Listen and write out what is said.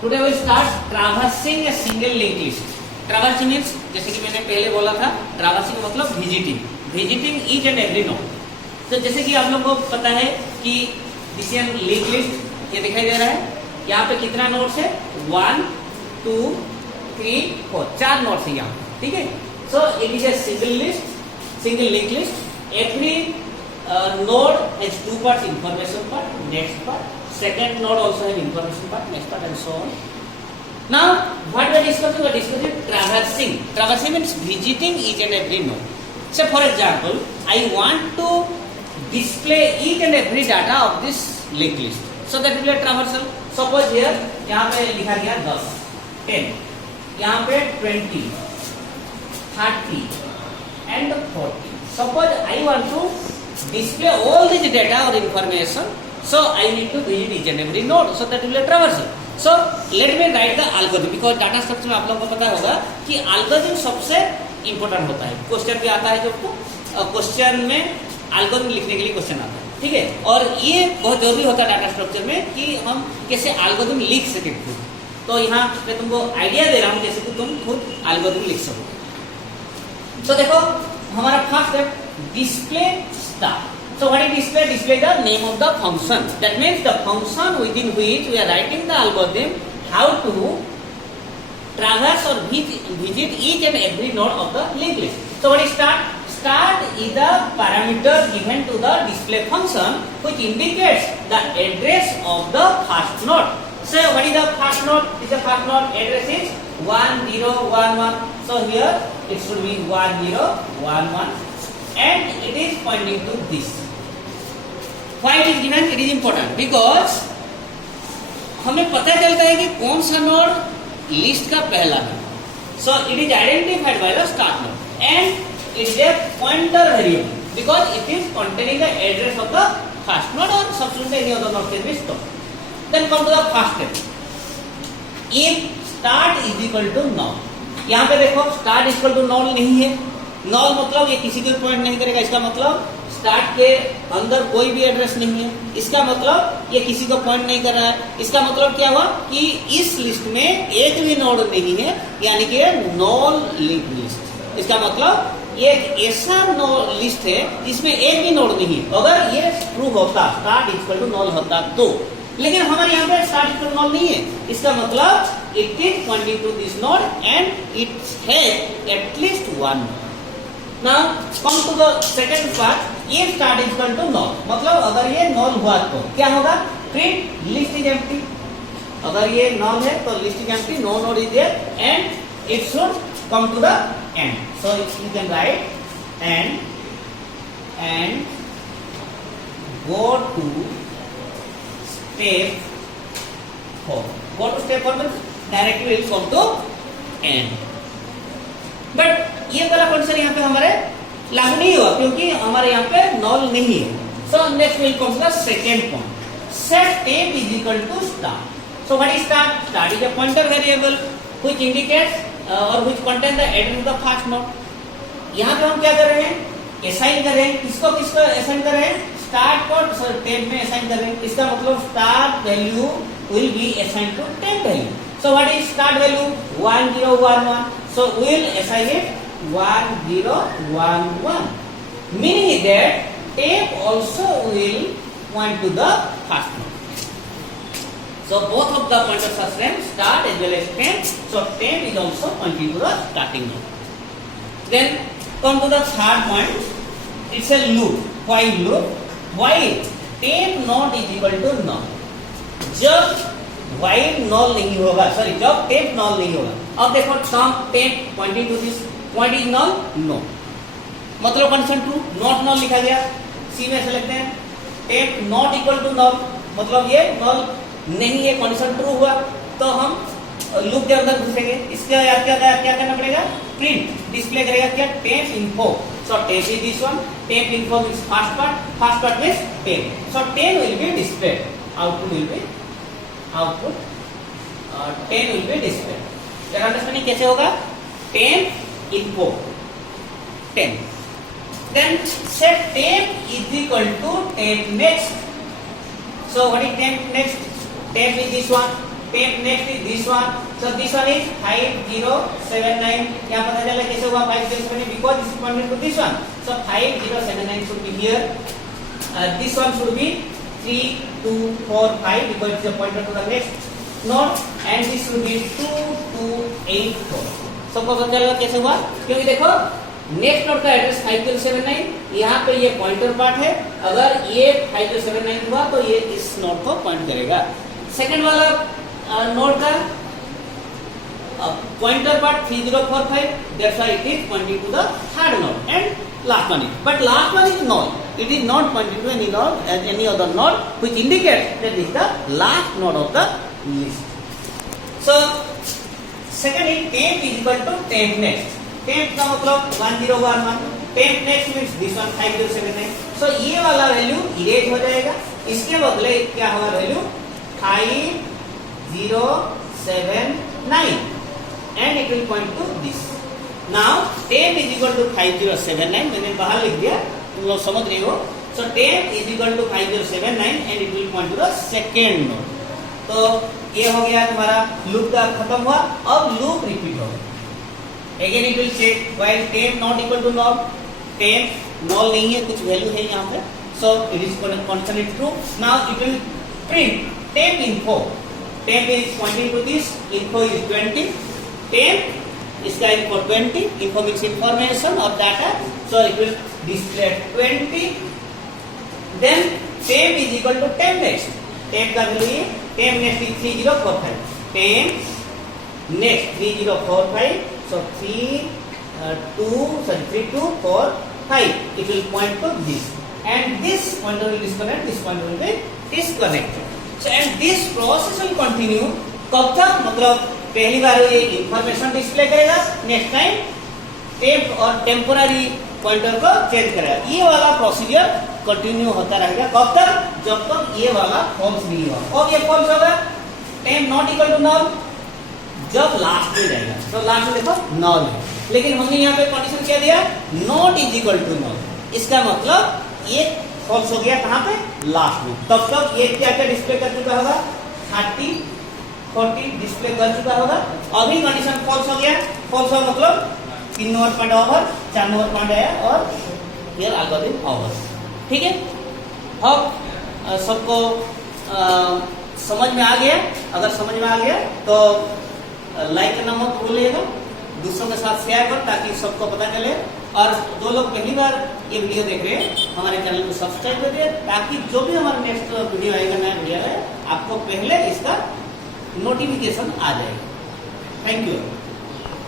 Today we start traversing a single linked list. Traversing means जैसे कि मैंने पहले बोला था, traversing का मतलब visiting each and every node. तो जैसे कि आप लोगों को पता है कि दिस लिंक लिस्ट ये दिखाई दे रहा है, यहाँ पे कितना नोड्स है 1 2 3 4 4 नोड्स है यहाँ, ठीक है. सो it is a single link list. Every node has two parts, information part, next part. Second node also has information part, next part, and so on. Now, what we are discussing traversing. Traversing means visiting each and every node. So, for example, I want to display each and every data of this linked list. So that will be a traversal. Suppose here, यहाँ पे लिखा गया 10, 10, यहाँ पे 20, 30, and 40. Suppose I want to display all this data or information, so I need to visit each and every node, so that will be a traversal. So let me write the algorithm, because data structure में आप लोगों को पता होगा कि algorithm सबसे important होता है. क्वेश्चन भी आता है जो क्वेश्चन में algorithm लिखने के लिए क्वेश्चन आता है, ठीक है. और ये बहुत जरूरी होता है डाटा स्ट्रक्चर में कि हम कैसे algorithm लिख सकें खुद. तो यहाँ मैं तुमको आइडिया दे रहा हूँ जैसे कि तुम खुद algorithm लिख सको. तो देखो हमारा फर्स्ट है display star. So what is display? Display the name of the function. That means the function within which we are writing the algorithm how to traverse or visit each and every node of the linked list. So what is start? Start is the parameter given to the display function which indicates the address of the first node. So what is the first node? Is the first node address is 1011. So here it should be 1011. And it is pointing to this. Why it is given? It is important because हमें पता चलता है कि कौन सा node list का पहला है. So it is identified by the start node and it is a pointer variable because it is containing the address of the first node or substitute any other node can be stored. Then come to the first step. If start is equal to null. यहाँ पे देखो start is equal to null नहीं है. Knoll मतलब ये किसी को point नहीं करेगा. इसका मतलब स्टार्ट के अंदर कोई भी एड्रेस नहीं है. इसका मतलब ये किसी को पॉइंट नहीं कर रहा है. इसका मतलब क्या हुआ कि इस लिस्ट में एक भी नोड नहीं है, यानी कि नॉन लिंक्ड लिस्ट. इसका मतलब ये एक ऐसा लिस्ट है जिसमें एक भी नोड नहीं है. अगर ये ट्रू होता, स्टार्ट इक्वल टू नॉल होता तो, लेकिन हमारे यहाँ पे स्टार्ट इक्वल टू नॉल नहीं है. इसका मतलब it is pointing to this node and it has at least one. Now come to the second part. If start is equal to null, मतलब अगर ये null हुआ तो क्या होगा? Print list is empty. अगर ये null है तो list is empty, no node is there, and it should come to the end. So you can write and go to step 4. Go to step 4 means directly will come to end. But ये वाला condition यहाँ पे हमारे लागू नहीं हुआ क्योंकि हमारे यहाँ पे नॉल नहीं है. So next will come to the second point. Set temp is equal to star. So what is star? Star is a pointer variable which indicates और which contain the address of the first node. यहाँ पे हम क्या कर रहे हैं? Assign कर रहे हैं. किसको किसको असाइन कर रहे हैं? स्टार्ट को टेप में असाइन कर रहे हैं. इसका मतलब start value will be assign to temp value. So what is start value? 1011. So we will assign it 1011. Meaning that tape also will point to the first node. So both of the pointers are same, start as well as temp. So temp is also pointing to the starting node. Then come to the third point. It's a loop. While loop. While temp node is equal to null. जब wide knoll नहीं होगा, sorry जब tape knoll नहीं होगा. अब देखो some temp pointing to this point is null no, मतलब condition true. Not null लिखा गया, सी में ऐसे लिखते हैं. Temp not equal to null मतलब ये नॉल नहीं है, कंडीशन ट्रू हुआ तो हम लूप के अंदर घुसेंगे. इसके बाद क्या करना पड़ेगा? प्रिंट डिस्प्ले करेगा क्या? Tape info. So tape is this one. Tape info means first part means tape. So 10 will be displayed. Output will be 10 will be displayed. Your understanding कैसे होगा? 10 info 10. Then set temp is equal to temp next. So what is temp next? Temp is this one. Temp next is this one, so this one is 5079. यहाँ पता चला कैसे हुआ 5079 because this is pointing to this one, so 5079 should be here. This one should be 3245 because it is a pointer to the next node, and this should be 2284. सबको पता चला कैसे हुआ, क्योंकि देखो नेक्स्ट नोड का एड्रेस 5079, यहाँ पे ये पॉइंटर पार्ट है, अगर ये 5079 हुआ तो ये इस नोड को पॉइंट करेगा. सेकंड वाला नोड का pointer part 3045, that's why it is pointing to the third node, and last one is, but last one is not, it is not pointing to any node and any other node, which indicates that this is the last node of the list. So second is temp is equal to temp next. Temp का मतलब 1011, temp next means this one 5079. So ये वाला value erase हो जाएगा, इसके बदले क्या होगा value 5079 and it will point to this. Now temp is equal to 5079, मैंने बाहर लिख दिया, तुम लोग समझ रहे हो. So temp is equal to 5079 and it will point to the second node. तो ये हो गया तुम्हारा लूप का खत्म हुआ. अब लूप रिपीट होगा. Again it will check while temp not equal to not, temp null नहीं है, कुछ वैल्यू है यहाँ पे, so it is constant true. Now it will print temp info. Temp is pointing to this, info is 20, temp इसका info 20, info means information और data, so it will display 20. then temp is equal to temp next. temp का value ये, temp next is 3045, temp next 3045, so 3245, it will point to this, and this pointer will disconnect, this pointer will be disconnected. So and this process will continue. कब तक, मतलब पहली बार ये information display करेगा, next time temp और temporary pointer को change करेगा. ये वाला प्रोसीजर कंटिन्यू होता रहेगा. कब तक, जब तक ये वाला फॉल्स नहीं हुआ. और ये फॉल्स होगा temp not equal to null जब लास्ट में जाएगा. तो लास्ट में देखो नल है, लेकिन हमने यहाँ पे कंडीशन क्या दिया, not is equal to null. इसका मतलब ये फॉल्स हो गया कहाँ पे, लास्ट में. तब तक ये क्या क्या डिस्प्ले कर चुका होगा, 30 40 डिस्प्ले कर चुका होगा. अभी कंडीशन फॉल्स हो गया. फॉल्स हो मतलब 3 number point over, 4 number point आया और हियर एल्गोरिथम ओवर. ठीक है. अब सबको समझ में आ गया. अगर समझ में आ गया तो लाइक करना मत भूलिएगा, दूसरों के साथ शेयर करो ताकि सबको पता चले. और जो लोग पहली बार ये वीडियो देख रहे हैं हमारे चैनल को सब्सक्राइब कर दिए, ताकि जो भी हमारा नेक्स्ट वीडियो आएगा, नया वीडियो है, आपको पहले इसका नोटिफिकेशन आ जाएगा. Thank you.